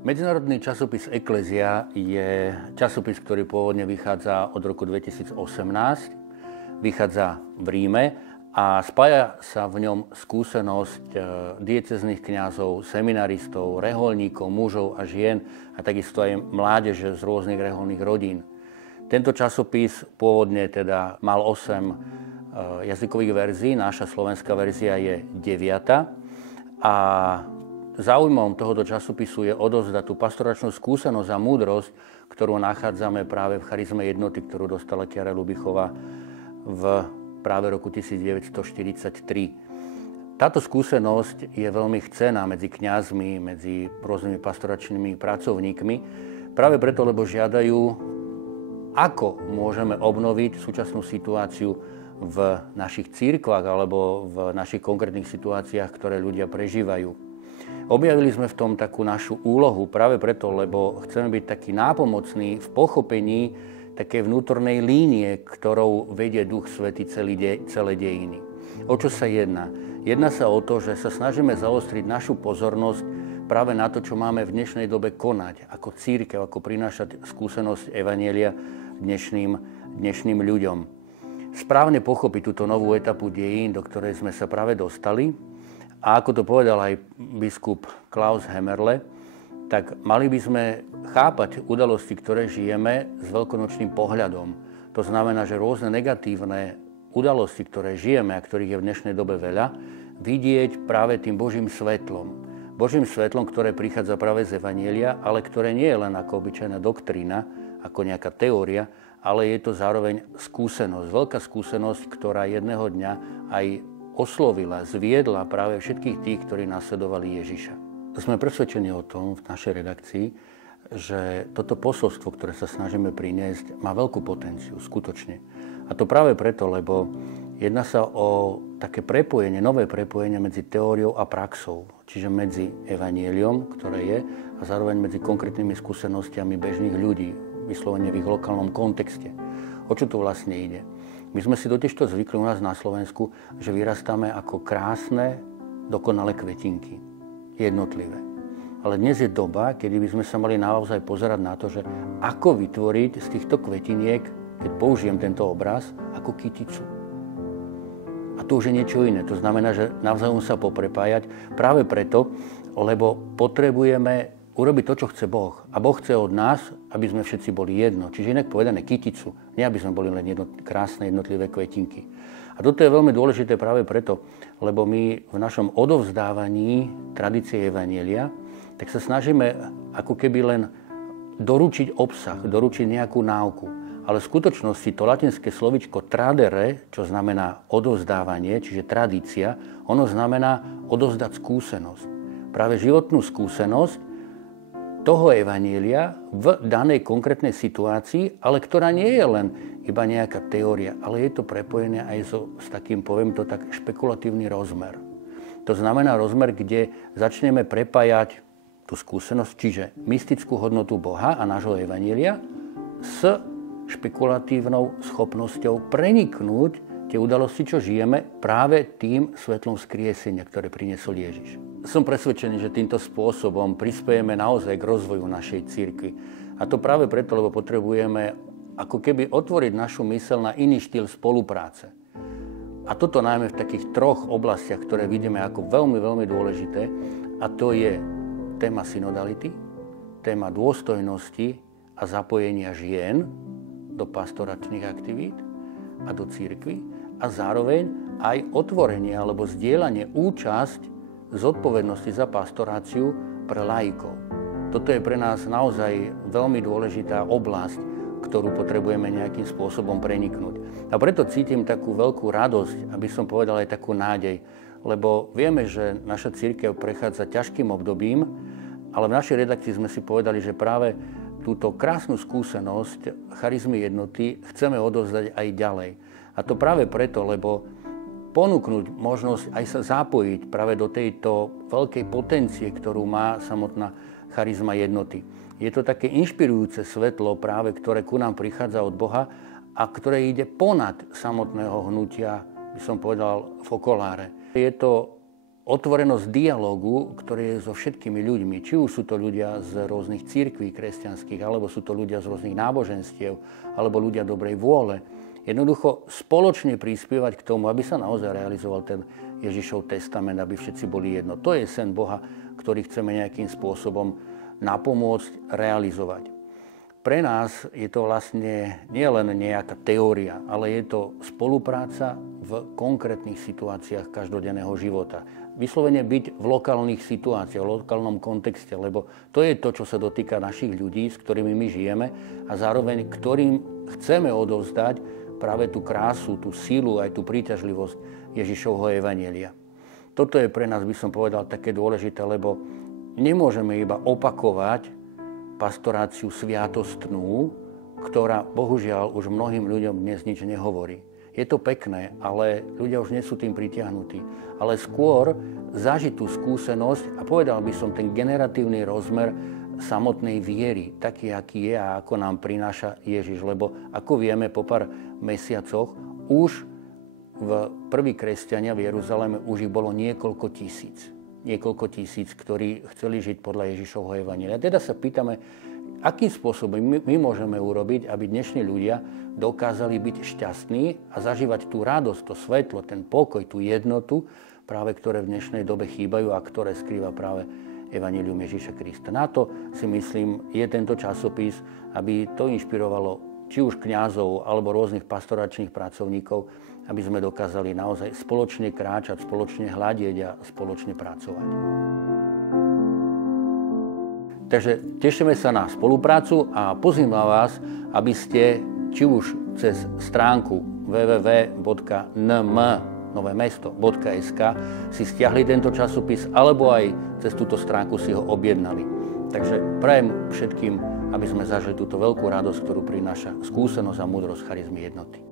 Medzinárodný časopis Ecclesia je časopis, ktorý pôvodne vychádza od roku 2018. Vychádza v Ríme a spája sa v ňom skúsenosť diecéznych kňazov, seminaristov, reholníkov, mužov a žien a takisto aj mládeže z rôznych reholných rodín. Tento časopis pôvodne teda mal 8 jazykových verzií, naša slovenská verzia je 9. A záujmom tohoto časopisu je odovzdať tú pastoračnú skúsenosť a múdrosť, ktorú nachádzame práve v charizme jednoty, ktorú dostala Kiara Lubichová v práve roku 1943. Táto skúsenosť je veľmi chcená medzi kňazmi, medzi rôznymi pastoračnými pracovníkmi, práve preto, lebo žiadajú, ako môžeme obnoviť súčasnú situáciu v našich cirkvách alebo v našich konkrétnych situáciách, ktoré ľudia prežívajú. Objavili sme v tom takú našu úlohu práve preto, lebo chceme byť taký nápomocný v pochopení takej vnútornej línie, ktorou vedie Duch Svätý celé dejiny. O čo sa jedná? Jedná sa o to, že sa snažíme zaostriť našu pozornosť práve na to, čo máme v dnešnej dobe konať, ako cirkev, ako prinášať skúsenosť evanjelia dnešným ľuďom. Správne pochopiť túto novú etapu dejín, do ktorej sme sa práve dostali. A ako to povedal aj biskup Klaus Hemmerle, tak mali by sme chápať udalosti, ktoré žijeme, s veľkonočným pohľadom. To znamená, že rôzne negatívne udalosti, ktoré žijeme a ktorých je v dnešnej dobe veľa, vidieť práve tým Božím svetlom. Božím svetlom, ktoré prichádza práve z evanjelia, ale ktoré nie je len ako obyčajná doktrína, ako nejaká teória, ale je to zároveň skúsenosť, veľká skúsenosť, ktorá jedného dňa aj oslovila, zviedla práve všetkých tých, ktorí nasledovali Ježiša. Sme presvedčení o tom v našej redakcii, že toto posolstvo, ktoré sa snažíme priniesť, má veľkú potenciu, skutočne. A to práve preto, lebo jedná sa o také prepojenie, nové prepojenie medzi teóriou a praxou. Čiže medzi evanjeliom, ktoré je, a zároveň medzi konkrétnymi skúsenostiami bežných ľudí, vyslovene v ich lokálnom kontexte. O čo tu vlastne ide? My sme si totižto zvykli u nás na Slovensku, že vyrastáme ako krásne, dokonalé kvetinky. Jednotlivé. Ale dnes je doba, kedy by sme sa mali naozaj pozerať na to, že ako vytvoriť z týchto kvetiniek, keď použijem tento obraz, ako kyticu. A to už je niečo iné. To znamená, že navzájom sa poprepájať práve preto, lebo potrebujeme urobiť to, čo chce Boh. A Boh chce od nás, aby sme všetci boli jedno. Čiže inak povedané kyticu. Nie, aby sme boli len krásne jednotlivé kvetinky. A toto je veľmi dôležité práve preto, lebo my v našom odovzdávaní tradície evanjelia, tak sa snažíme ako keby len doručiť obsah, doručiť nejakú náuku. Ale v skutočnosti to latinské slovičko tradere, čo znamená odovzdávanie, čiže tradícia, ono znamená odovzdať skúsenosť. Práve životnú skúsenosť toho evanjelia v danej konkrétnej situácii, ale ktorá nie je len iba nejaká teória, ale je to prepojené aj s takým, poviem to tak, špekulatívny rozmer. To znamená rozmer, kde začneme prepájať tú skúsenosť, čiže mystickú hodnotu Boha a nášho evanjelia s špekulatívnou schopnosťou preniknúť tie udalosti, čo žijeme, práve tým svetlom vzkriesenia, ktoré priniesol Ježiš. Som presvedčený, že týmto spôsobom prispiejeme naozaj k rozvoju našej cirkvi. A to práve preto, lebo potrebujeme ako keby otvoriť našu myseľ na iný štýl spolupráce. A toto najmä v takých 3 oblastiach, ktoré vidíme ako veľmi, veľmi dôležité. A to je téma synodality, téma dôstojnosti a zapojenia žien do pastoračných aktivít a do cirkvi. A zároveň aj otvorenie alebo zdieľanie účasť zodpovednosti za pastoráciu pre laikov. Toto je pre nás naozaj veľmi dôležitá oblasť, ktorú potrebujeme nejakým spôsobom preniknúť. A preto cítim takú veľkú radosť, aby som povedal aj takú nádej, lebo vieme, že naša cirkev prechádza ťažkým obdobím, ale v našej redakcii sme si povedali, že práve túto krásnu skúsenosť charizmy jednoty chceme odovzdať aj ďalej. A to práve preto, lebo ponúknuť možnosť aj sa zapojiť práve do tejto veľkej potencie, ktorú má samotná charizma jednoty. Je to také inšpirujúce svetlo práve, ktoré ku nám prichádza od Boha a ktoré ide ponad samotného hnutia, by som povedal, fokoláre. Je to otvorenosť dialógu, ktorý je so všetkými ľuďmi. Či už sú to ľudia z rôznych cirkví kresťanských, alebo sú to ľudia z rôznych náboženstiev, alebo ľudia dobrej vôle. Jednoducho spoločne prispievať k tomu, aby sa naozaj realizoval ten Ježišov testament, aby všetci boli jedno. To je sen Boha, ktorý chceme nejakým spôsobom napomôcť realizovať. Pre nás je to vlastne nielen nejaká teória, ale je to spolupráca v konkrétnych situáciách každodenného života. Vyslovene byť v lokálnych situáciách, v lokálnom kontexte, lebo to je to, čo sa dotýka našich ľudí, s ktorými my žijeme a zároveň ktorým chceme odovzdať práve tú krásu, tú sílu, aj tú príťažlivosť Ježišovho evanjelia. Toto je pre nás, by som povedal, také dôležité, lebo nemôžeme iba opakovať pastoráciu sviatostnú, ktorá bohužiaľ už mnohým ľuďom dnes nič nehovorí. Je to pekné, ale ľudia už nie sú tým pritiahnutí. Ale skôr zažiť tú skúsenosť a povedal by som ten generatívny rozmer samotnej viery, taký, aký je a ako nám prináša Ježiš. Lebo ako vieme, po pár mesiacoch už prví kresťania v Jeruzaleme už ich bolo niekoľko tisíc, ktorí chceli žiť podľa Ježišovho evanjelia. Teda sa pýtame, akým spôsobom my môžeme urobiť, aby dnešní ľudia dokázali byť šťastní a zažívať tú radosť, to svetlo, ten pokoj, tú jednotu, práve ktoré v dnešnej dobe chýbajú a ktoré skrýva práve evanjelium Ježiša Krista. Na to si myslím, je tento časopis, aby to inšpirovalo či už kňazov alebo rôznych pastoračných pracovníkov, aby sme dokázali naozaj spoločne kráčať, spoločne hľadieť a spoločne pracovať. Takže tešíme sa na spoluprácu a pozývam vás, aby ste či už cez stránku www.nm.sk si stiahli tento časopis, alebo aj cez túto stránku si ho objednali. Takže prajem všetkým, aby sme zažili túto veľkú radosť, ktorú prináša skúsenosť a múdrosť charizmy jednoty.